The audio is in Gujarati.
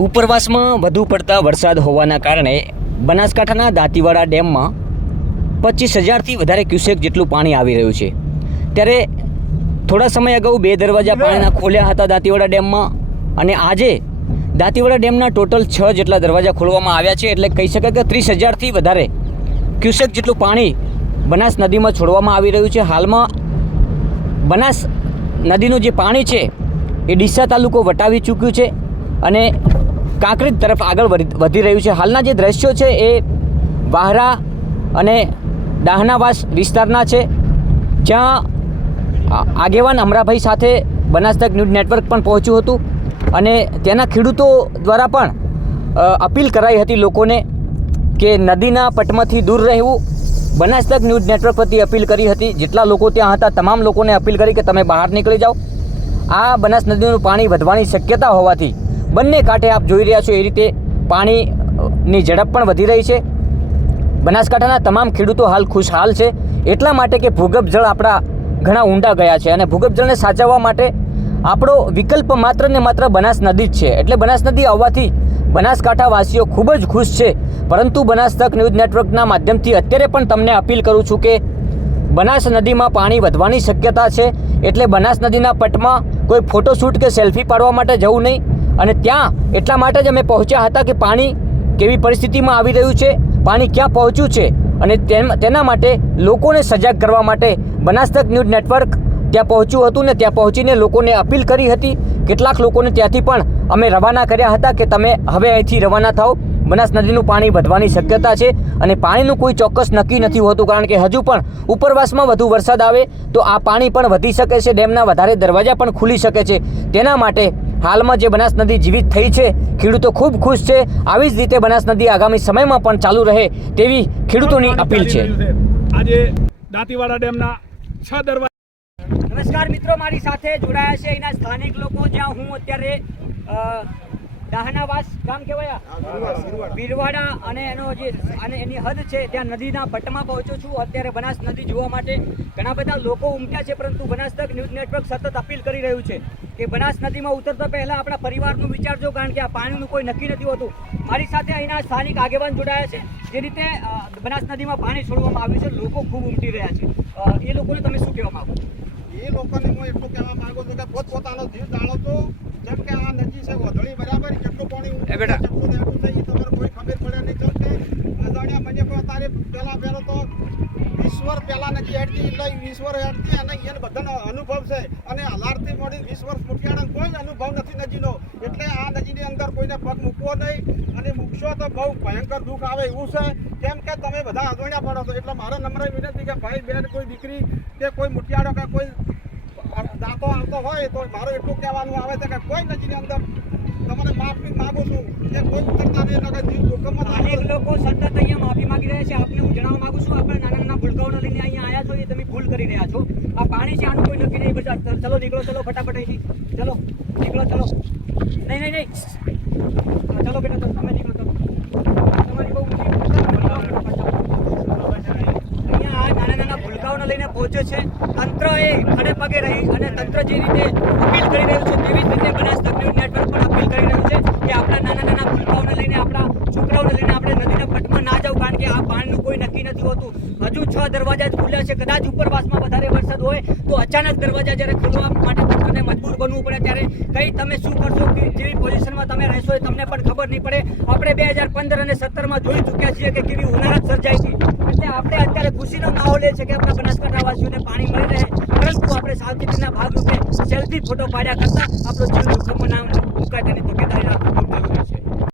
ઉપરવાસમાં વધુ પડતા વરસાદ હોવાના કારણે બનાસકાંઠાના દાંતીવાડા ડેમમાં પચીસ હજારથી વધારે ક્યુસેક જેટલું પાણી આવી રહ્યું છે. ત્યારે થોડા સમય અગાઉ બે દરવાજા પાણીના ખોલ્યા હતા દાંતીવાડા ડેમમાં અને આજે દાંતીવાડા ડેમના ટોટલ છ જેટલા દરવાજા ખોલવામાં આવ્યા છે એટલે કહી શકાય કે ત્રીસ હજારથી વધારે ક્યુસેક જેટલું પાણી બનાસ નદીમાં છોડવામાં આવી રહ્યું છે. હાલમાં બનાસ નદીનું જે પાણી છે એ ડીસા તાલુકો વટાવી ચૂક્યું છે અને કાંકરેજ તરફ આગળ વધી રહ્યું છે. હાલના જે દ્રશ્યો છે એ વાહરા અને ડાહનાવાસ વિસ્તારના છે, જ્યાં આગેવાન અમરાભાઈ સાથે બનાસતક ન્યૂઝ નેટવર્ક પણ પહોંચ્યું હતું અને તેના ખેડૂતો દ્વારા પણ અપીલ કરાઈ હતી લોકોને કે નદીના પટમાંથી દૂર રહેવું. બનાસતક ન્યૂઝ નેટવર્ક પરથી અપીલ કરી હતી. જેટલા લોકો ત્યાં હતા, તમામ લોકોને અપીલ કરી કે તમે બહાર નીકળી જાઓ. આ બનાસ નદીનું પાણી વધવાની શક્યતા હોવાથી બંને કાંઠે આપ જોઈ રહ્યા છો એ રીતે પાણીની ઝડપ પણ વધી રહી છે. બનાસકાંઠાના તમામ ખેડૂતો હાલ ખુશહાલ છે. એટલા માટે કે ભૂગર્ભ જળ આપણા ઘણા ઊંડા ગયા છે અને ભૂગર્ભ જળને સાચવવા માટે આપણો વિકલ્પ માત્ર ને માત્ર બનાસ નદી જ છે. એટલે બનાસ નદી આવવાથી બનાસકાંઠાવાસીઓ ખૂબ જ ખુશ છે. પરંતુ બનાસ તક ન્યૂઝ નેટવર્કના માધ્યમથી અત્યારે પણ તમને અપીલ કરું છું કે બનાસ નદીમાં પાણી વધવાની શક્યતા છે. એટલે બનાસ નદીના પટમાં કોઈ ફોટોશૂટ કે સેલ્ફી પાડવા માટે જવું નહીં. અને ત્યાં એટલા માટે જ અમે પહોંચ્યા હતા કે પાણી કેવી પરિસ્થિતિમાં આવી રહ્યું છે, પાણી ક્યાં પહોંચ્યું છે અને તેના માટે લોકોને સજાગ કરવા માટે બનાસતક ન્યૂઝ નેટવર્ક ત્યાં પહોંચ્યું હતું ને ત્યાં પહોંચીને લોકોને અપીલ કરી હતી. કેટલાક લોકોને ત્યાંથી પણ અમે રવાના કર્યા હતા કે તમે હવે અહીંથી રવાના થાઓ. બનાસ નદીનું પાણી વધવાની શક્યતા છે અને પાણીનું કોઈ ચોક્કસ નક્કી નથી હોતું કારણ કે હજુ પણ ઉપરવાસમાં વધુ વરસાદ આવે તો આ પાણી પણ વધી શકે છે, ડેમના વધારે દરવાજા પણ ખુલી શકે છે. તેના માટે હાલમાં જે બનાસ નદી જીવિત થઈ છે ખેડૂતો ખૂબ ખુશ છે. આવી જ રીતે બનાસ નદી આગામી સમયમાં પણ ચાલુ રહે તેવી ખેડૂતોની અપીલ છે. આજે દાંતીવાડા ડેમના છ દરવાજા નમસ્કાર મિત્રો મારી સાથે જોડાયા છે એના સ્થાનિક લોકો. જ્યાં હું અત્યારે અ, દાહનાવાસ ગામ કહેવાય. આ? અને એનો જે અને એની હદ છે ત્યાં નદીના પટમાં પહોંચ્યો છું. અત્યારે બનાસ નદી જોવા માટે ઘણા બધા લોકો ઉમટ્યા છે પરંતુ બનાસ તક ન્યૂઝ નેટવર્ક સતત અપીલ કરી રહ્યું છે કે બનાસ નદીમાં ઉતરતા પહેલા આપણા પરિવારનું વિચારજો કારણ કે આ પાણીનું કોઈ નક્કી નથી હોતું. મારી સાથે અહીંના સ્થાનિક આગેવાન જોડાયા છે. જે રીતે બનાસ નદીમાં પાણી છોડવામાં આવ્યું છે લોકો ખૂબ ઉમટી રહ્યા છે. એ લોકોને તમે શું કહેવા માગો એ લોકોને હું એટલું કહેવા માંગુ છું કે પોતપોતાનો જીવ જાણો છો જેમ કે આ નદી છે વધળી બરાબર કેટલું પાણી એ બેટા. છે, કેટલું નેવું છે એ તમારે કોઈ ખબર પડે નહીં. ચાલશે અજાણ્યા મને કોઈ તારે પહેલા પહેલો તો વીસ વર્ષ પહેલા નદી હેડતી એટલે વીસ વર્ષ હેડતી અને એને બધાનો અનુભવ છે. અને હલારથી મળી વીસ વર્ષ મૂક્યાનો કોઈ અનુભવ નથી નદીનો. એટલે આ નદીની અંદર કોઈને પગ મૂકવો નહીં અને મૂકશો તો બહુ ભયંકર દુઃખ આવે એવું છે. કેમ કે તમે બધા અજાણ્યા પડો છો એટલે મારો નમ્ર વિનંતી કે ભાઈ બેન કોઈ દીકરી કે કોઈ મુઠિયાળો કે કોઈ દાંતો આવતો હોય તો મારું એટલું કહેવાનું આવે છે કે કોઈ નજીની અંદર તમને માફી માંગુ છું કે કોઈ ઉતરતા નહીં નકર જીવ જોખમમાં અનેક લોકો સતત અહીંયા માફી માંગી રહ્યા છે આપને હું જણાવવા માંગુ છું આપણે નાના નાના ભૂલકાઓને લઈને અહીંયા આવ્યા છો એ તમે ભૂલ કરી રહ્યા છો. આ પાણી છે આનું કોઈ નક્કી નહીં બચા ચલો નીકળો ચલો ફટાફટ અહીંથી. ચલો નીકળો ચલો. નહીં નહીં નહીં. ચલો બેટા તમે નીકળો ચલો. તમારી બહુ ઊંચી ભૂલકાઓ ફટાફટ. અહીંયા આ નાના નાના લઈને પહોંચ્યો છે. તંત્ર એ ખડે પગે રહી અને તંત્ર જે રીતે અપીલ કરી રહ્યું છે, તેવી જ રીતે બનાસ તક નેટવર્ક પણ અપીલ કરી રહ્યું છે કે આપણા નાના નાના ભૂલકાઓને લઈને આપણા છોકરાઓને લઈને આપણે નદીના પટમાં ના જાવ કારણ કે આ પાણીનું કોઈ નક્કી નથી હોતું હજુ છ દરવાજા જ ખુલ્યા છે કદાચ ઉપરવાસમાં વધારે વરસાદ હોય તો અચાનક દરવાજા જ્યારે ખોલવા માટે તંત્રને મજબૂર બનવું પડે ત્યારે કઈ તમે શું કરશો કે જેવી પોઝિશનમાં તમે રહેશો એ તમને પણ ખબર નહીં પડે. આપણે બે હજાર પંદર અને સત્તરમાં જોઈ ચૂક્યા છીએ કે કેવી ઉનાળા સર્જાય છે એટલે આપણે અત્યારે ખુશીનો માહોલ એ છે કે આપણા બનાસકાંઠાવાસીઓને પાણી મળી રહે, પરંતુ આપણે સાવચેતીના ભાગરૂપે સેલ્ફી ફોટો પાડ્યા કરતા આપણો જીવ જોખમમાં ના મુકાય તેની તકેદારી